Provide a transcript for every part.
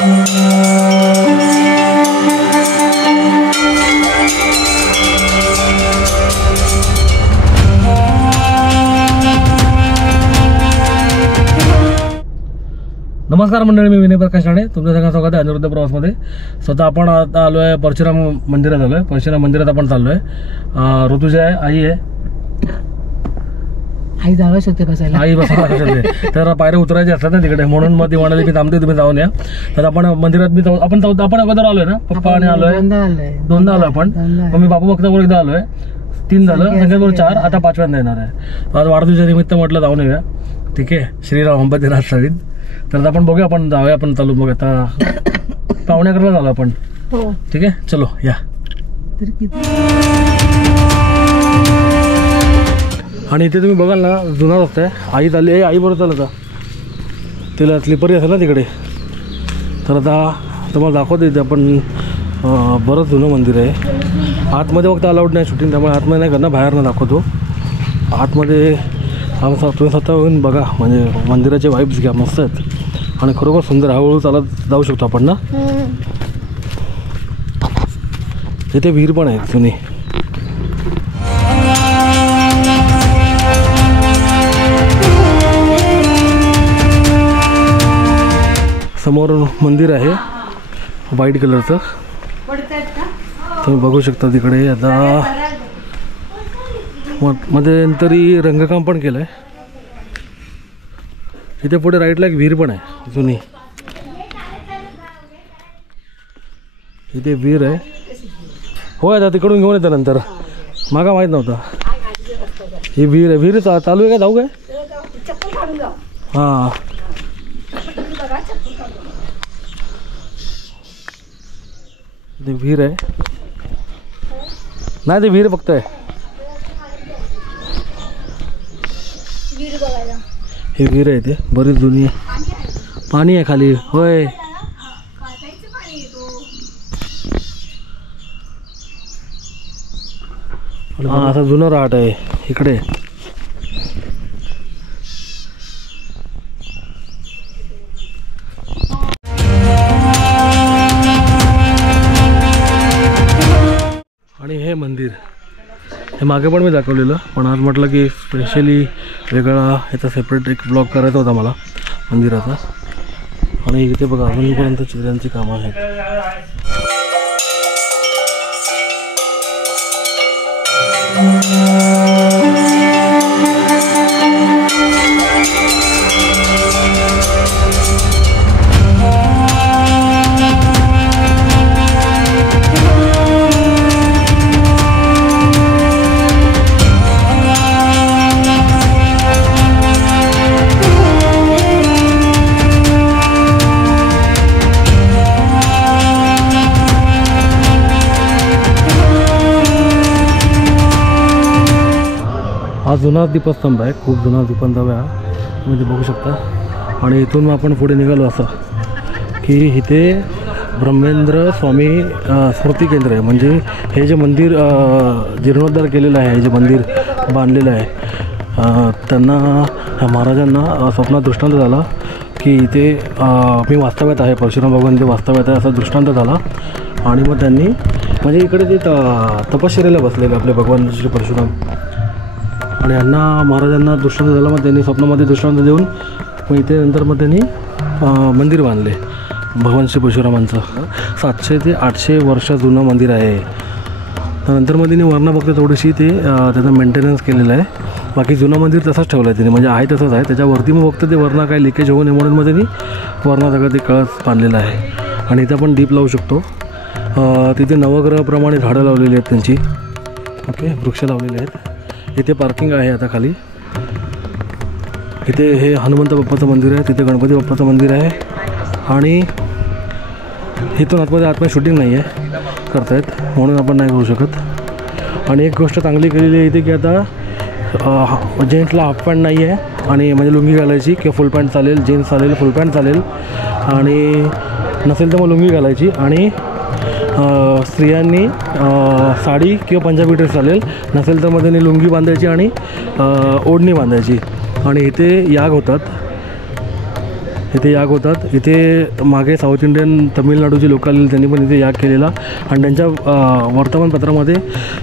नमस्कार मंडळी, मी विनय प्रकाश राणे, तुमचं सगळं स्वागत आहे अनिरुद्ध प्रवासमध्ये. स्वतः आपण आता आलो आहे परशुराम मंदिरात आलो आहे. परशुराम मंदिरात आपण चाललो आहे. ऋतुजा आहे, आई आहे. आई जागा शकते बसायला, आई बसायला शकते. तर पायऱ्या उतरायचे असतात ना तिकडे, म्हणून मग ती म्हणाली मी थांबते, तुम्ही जाऊन या. तर आपण मंदिरात आपण अगोदर आलोय ना, पप्पा आणि आलोय, दोनदा आलो आपण. मग मी बापू भक्तावर एकदा आलोय, 3 झालं, संख्याबरोबर 4, आता 5व्यांदा येणार आहे. आज वाढदिवसा निमित्त म्हटलं जाऊन येऊया. ठीक आहे, श्रीराम अंबतीनाथ सविद. तर आपण बघूया, आपण जाऊया, आपण चालू बघ. आता पाहुण्याकडे झालो आपण. ठीक आहे, चलो या. आणि इथे तुम्ही बघाल ना, जुना रस्ता आहे. आई चालली, आई बरोबर चालत आता, तिला स्लिपरी असेल ना तिकडे. तर आता तुम्हाला दाखवतो, इथे आपण बरंच जुनं मंदिर आहे. आतमध्ये फक्त अलाउड नाही शूटिंग, त्यामुळे आतमध्ये नाही करणार, बाहेरनं दाखवतो. आतमध्ये तुम्ही स्वतः येऊन बघा, म्हणजे मंदिराचे वाईब्स घ्या, मस्त आहेत आणि खरोखर सुंदर. हळूहळू चालत जाऊ शकतो आपण ना. इथे विहीर पण आहे जुनी. समोर मंदिर आहे व्हाईट कलरचं, तुम्ही बघू शकता तिकडे. आता मध्यंतरी रंगकाम पण केलं आहे. इथे पुढे राईटला एक विहीर पण आहे जुनी. इथे विहीर आहे. होय, आता तिकडून घेऊन येतं नंतर, मागा माहीत नव्हता. ही विहीर आहे. विहीर चालू आहे का, जाऊ काय? हां, ते विहीर आहे. नाही, ते विहीर फक्त आहे. हे विहीर आहे, ते बरीच जुनी आहे. पाणी आहे खाली. होय, हा असा जुनं रहाट आहे इकडे. आणि हे मंदिर, हे मागे पण मी दाखवलेलं, पण आज म्हटलं की स्पेशली वेगळा ह्याचा सेपरेट एक ब्लॉग करायचा होता मला मंदिराचा. आणि इथे बघा अजूनपर्यंत चिऱ्यांची कामं आहेत. हा जुना दीपस्तंभ आहे, खूप जुना दीपस्तंभ आहे, तुम्ही बघू शकता. आणि इथून मग आपण पुढे निघालो असं की इथे ब्रह्मेंद्र स्वामी स्मृती केंद्र आहे. म्हणजे हे जे मंदिर जीर्णोद्धार केलेलं आहे, हे जे मंदिर बांधलेलं आहे, त्यांना महाराजांना स्वप्नात दृष्टांत झाला की इथे मी वास्तव्यात आहे, परशुराम भगवान ते वास्तव्यात आहे असा दृष्टांत झाला. आणि मग त्यांनी म्हणजे इकडे ते तपश्चर्येला बसलेले आपले भगवान श्री परशुराम. आणि यांना महाराजांना दृष्टांत झाला, मग त्यांनी स्वप्नामध्ये दृष्टांत देऊन मग इथे नंतर मग त्यांनी मंदिर बांधले भगवान श्री परशुरामांचं. 700 ते 800 वर्ष जुनं मंदिर आहे. त्यानंतर मग त्यांनी वर्ण फक्त थोडीशी ते त्याचा मेंटेनन्स केलेलं आहे. बाकी जुनं मंदिर तसंच ठेवलं आहे त्यांनी, म्हणजे आहे तसंच आहे. त्याच्यावरती मग फक्त ते वर्ण काय लिकेज होऊ नये म्हणून मग त्यांनी वर्ण सगळं ते कळस बांधलेलं आहे. आणि इथं आपण दीप लावू शकतो. तिथे नवग्रहाप्रमाणे झाडं लावलेली आहेत त्यांची. ओके, वृक्ष लावलेले आहेत. इथे पार्किंग आहे आता खाली. इथे हे हनुमंत बाप्पाचं मंदिर आहे, तिथे गणपती बाप्पाचं मंदिर आहे. आणि इथून आतमध्ये शूटिंग नाही आहे करतायत, म्हणून आपण नाही करू शकत. आणि एक गोष्ट चांगली केलेली आहे इथे की आता जेंट्सला हाफ पॅन्ट नाही आहे, आणि म्हणजे लुंगी घालायची किंवा फुल पॅन्ट चालेल, जीन्स चालेल, फुल पॅन्ट चालेल, आणि नसेल तर मग लुंगी घालायची. आणि स्त्रियांनी साडी किंवा पंजाबी ड्रेस चालेल, नसेल तर मग त्यांनी लुंगी बांधायची आणि ओढणी बांधायची. आणि इथे याग होतात, इथे याग होतात. इथे मागे साऊथ इंडियन तमिळनाडूचे लोक आलेले त्यांनी पण इथे याग केलेला आणि त्यांच्या वर्तमानपत्रामध्ये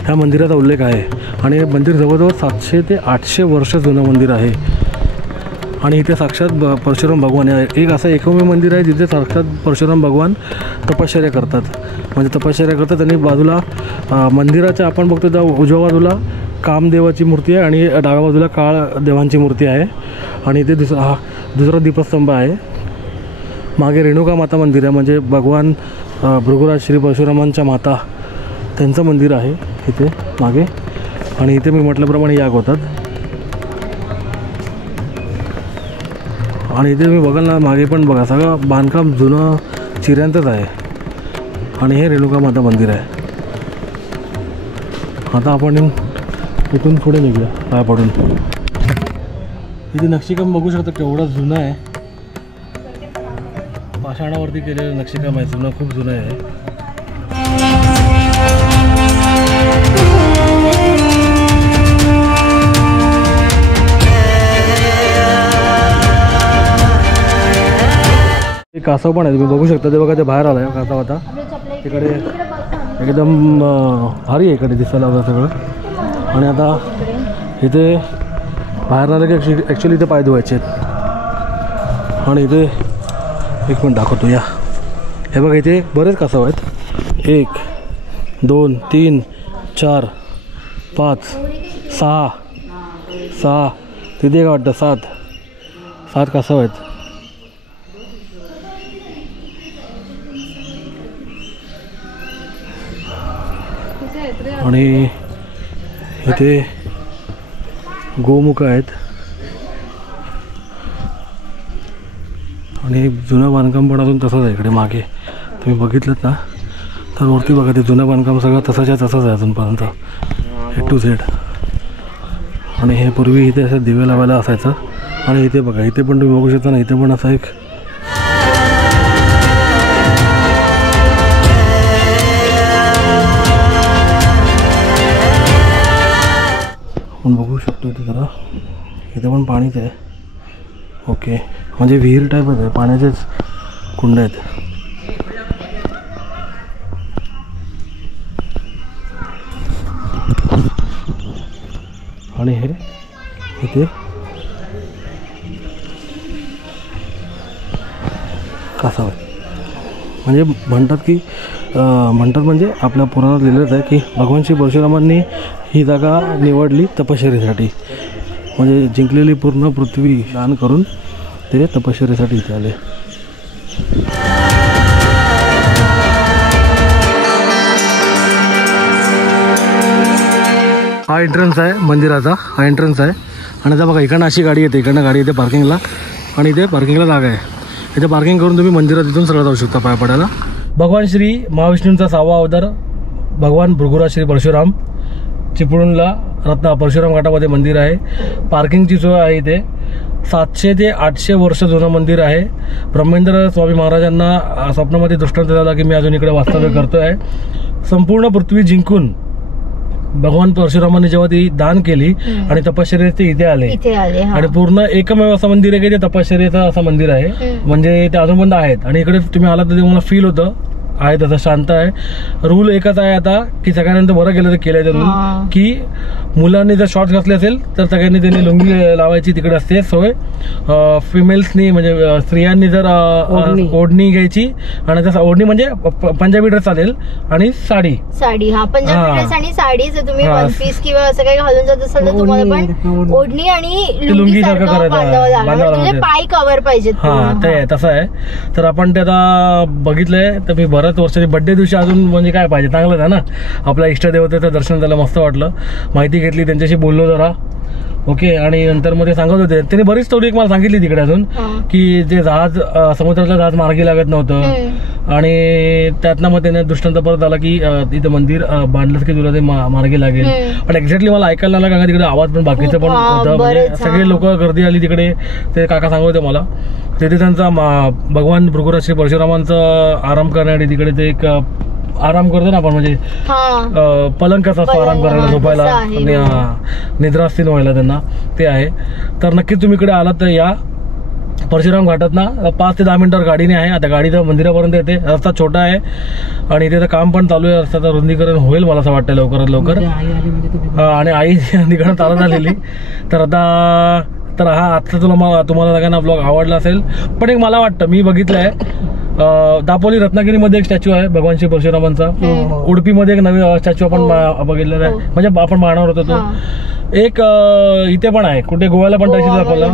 ह्या मंदिराचा उल्लेख आहे. आणि हे मंदिर जवळजवळ 700 ते 800 वर्ष जुनं मंदिर आहे. आणि इथे साक्षात परशुराम भगवान आहे. एक असं एकमेव मंदिर आहे जिथे साक्षात परशुराम भगवान तपश्चर्या करतात. म्हणजे तपश्चर्या करतात आणि बाजूला मंदिराच्या आपण बघतो त्या उजव्या बाजूला कामदेवाची मूर्ती आहे आणि डाव्या बाजूला काळ देवांची मूर्ती आहे. आणि इथे दुसरा दीपस्तंभ आहे. मागे रेणुका माता मंदिर आहे, म्हणजे भगवान भृगुराज श्री परशुरामांच्या माता त्यांचं मंदिर आहे इथे मागे. आणि इथे मी म्हटल्याप्रमाणे याग होतात. आणि इथे मी बघाल ना मागे पण बघा सगळं बांधकाम जुनं चिऱ्यांचंच आहे. आणि हे रेणुका माता मंदिर आहे. आता आपण इथून पुढे निघूया पाय पडून. इथे नक्षीकाम बघू शकता केवढं जुनं आहे. पाषाणावरती केलेलं नक्षीकाम आहे, जुनं खूप जुनं आहे. कासव पण आहे, तुम्ही बघू शकता. ते बघा ते बाहेर आलाय कासव. आता तिकडे एकदम भारी आहे इकडे दिसायला वगैरे सगळं. आणि आता इथे बाहेर आलं की ॲक्च्युली इथे पाय धुवायचे आहेत. आणि इथे एक मिनिट दाखवतो या. हे बघा इथे बरेच कासव आहेत. 1 2 3 4 5 6 तिथे काय वाटतं 7 कासव आहेत. आणि इथे गोमुख आहेत. आणि जुनं बांधकाम पण अजून तसंच आहे इकडे मागे. तुम्ही बघितलं ना तर वरती बघा ते जुनं बांधकाम सगळं तसंच आहे अजूनपर्यंत A to Z. आणि हे पूर्वी इथे असं दिवे लावायला असायचं. आणि इथे बघा इथे पण तुम्ही बघू शकता ना, इथे पण असा एक आपण बघू शकतो. इथे जरा इथे पण पाणीच आहे. ओके, म्हणजे विहीर टाईपच आहे, पाण्याचेच कुंड आहेत. आणि हे इथे कासव आहे. म्हणजे म्हणतात म्हणजे आपल्या पुराणात लिहिलंच आहे की भगवान श्री परशुरामांनी ही जागा निवडली तपश्चर्येसाठी. म्हणजे जिंकलेली पूर्ण पृथ्वी दान करून ते तपश्चर्येसाठी इथे आले. हा एंट्रन्स आहे मंदिराचा, हा एंट्रन्स आहे. आणि आता बघा इकडनं अशी गाडी येते, इकडनं गाडी येते पार्किंगला. आणि इथे पार्किंगला जागा आहे. इथे पार्किंग करून तुम्ही मंदिरात इथून सगळं जाऊ शकता पाय पडायला. भगवान श्री महाविष्णूंचा 6वा अवतार भगवान भृगुराज श्री परशुराम चिपळूणला परशुराम घाटामध्ये मंदिर आहे. पार्किंगची सोय आहे इथे. 700 ते 800 वर्ष जुनं मंदिर आहे. ब्रह्मेंद्र स्वामी महाराजांना स्वप्नामध्ये दृष्टांत झाला की मी अजून इकडे वास्तव्य करतोय. संपूर्ण पृथ्वी जिंकून भगवान परशुरामांनी जेव्हा ती दान केली आणि तपश्चर्येत ते इथे आले. आणि पूर्ण एकमेव असं मंदिर आहे की ते तपश्चर्येचं असं मंदिर आहे. म्हणजे ते अजून पण आहेत. आणि इकडे तुम्ही आलात तर तुम्हाला फील होतं आहे तसं शांत आहे. रूल एकच आहे आता की सगळ्यांना बरं केलं तर केलंय ते रूल की मुलांनी जर शॉर्ट्स घातले असेल तर सगळ्यांनी त्यांनी लुंगी लावायची तिकडे असते सोय. फिमेल्सनी म्हणजे स्त्रियांनी जर ओढणी घ्यायची. आणि तसं ओढणी म्हणजे पंजाबी ड्रेस चालेल आणि साडी हा पंजाबी ड्रेस आणि साडी. जर तुम्ही वन पीस किंवा असं काही घालून जात असाल तर तुम्हाला पण ओढणी आणि लुंगी सारखं बांधावं लागेल. पाय कव्हर पाहिजेत. हा ते तसं आहे. तर आपण ते आता बघितलंय. तर मी बऱ्याच वर्षाची बड्डे दिवशी अजून म्हणजे काय पाहिजे चांगलंच आहे ना. आपल्या इष्टदेवतेचं दर्शन झालं, मस्त वाटलं. माहिती घेतली, त्यांच्याशी बोललो जरा. ओके. आणि नंतर मध्ये सांगत होते त्यांनी बरीच स्टोरी एक मला सांगितली तिकडे अजून की जे जहाज समुद्रातलं जहाज मार्गी लागत नव्हतं. आणि त्यातनं मग त्याने दृष्टांत परत आला की तिथं मंदिर बांधलंच की तुला ते मार्गी लागेल. पण एक्झॅक्टली मला ऐकायला लागला कारण तिकडे आवाज पण बाकीचं पण होतं. म्हणजे सगळे लोक गर्दी आली तिकडे. ते काका सांगत होते मला. तिथे त्यांचा भगवान भृगुराज श्री परशुरामांचा आराम करण्यासाठी तिकडे ते एक आराम करतो ना आपण म्हणजे पलंग कसा असतो आराम करायला झोपायला आणि निद्रास्थीन व्हायला त्यांना ते आहे. तर नक्कीच तुम्ही इकडे आलात तर या. परशुराम घाटात ना 5 ते 10 मिनिटावर गाडीने आहे. आता गाडी तर मंदिरापर्यंत येते. रस्ता छोटा आहे आणि इथे तर काम पण चालू आहे. रस्त्याचं रुंदीकरण होईल मला असं वाटतं लवकरात लवकर. आणि आई तिकडं चालत आलेली. तर आता तर हा आजचा तुम्हाला सगळ्यांना ब्लॉग आवडला असेल. पण एक मला वाटतं मी बघितलं आहे दापोली रत्नागिरीमध्ये एक स्टॅच्यू आहे भगवान श्री परशुरामांचा. उडपीमध्ये एक नवीन स्टॅच्यू आपण बघितलेला आहे. म्हणजे आपण पाहणार होतो तो. एक इथे पण आहे कुठे गोव्याला पण तशीच दाखवलं.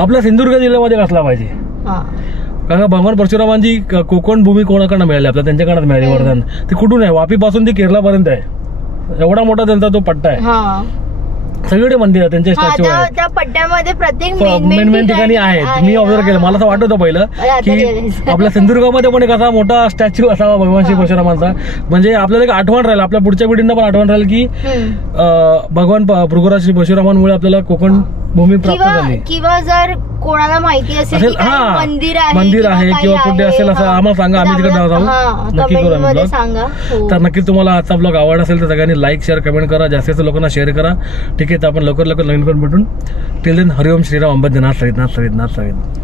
आपल्या सिंधुदुर्ग जिल्ह्यामध्ये कसला पाहिजे कारण भगवान परशुरामांची कोकण भूमी कोणाकडनं मिळाली आपल्याला त्यांच्याकडनं मिळाली वरदान. ती कुठून आहे वापीपासून ती केरळापर्यंत आहे. एवढा मोठा त्यांचा तो पट्टा आहे. सगळे मंदिर आहे त्यांचे स्टॅच्यू आहेत त्या पट्ट्यामध्ये प्रत्येक मेन ठिकाणी आहेत. मी ऑब्झर्व केलं मला असं वाटत होतं पहिलं की आपल्या सिंधुदुर्गामध्ये पण एक असा मोठा स्टॅच्यू असावा भगवान श्री परशुरामांचा. म्हणजे आपल्याला एक आठवण राहील आपल्या पुढच्या पिढींना पण आठवण राहील की भगवान भृगुराज श्री परशुरामांमुळे आपल्याला कोकण भूमी प्राप्त झाली. किंवा जर कोणाला माहिती असेल मंदिर आहे किंवा कुठे असेल असं आम्हाला सांगा. आम्ही तिकडे जाऊ नक्की करू आम्ही ब्लॉग. तर नक्की तुम्हाला आजचा ब्लॉग आवडला असेल तर सगळ्यांनी लाईक शेअर कमेंट करा. जास्तीत लोकांना शेअर करा. ठीक आहे तर आपण लवकर नवीन पण भेटून. टिल देन हरिओम श्रीराम अंबा नाथ सवित.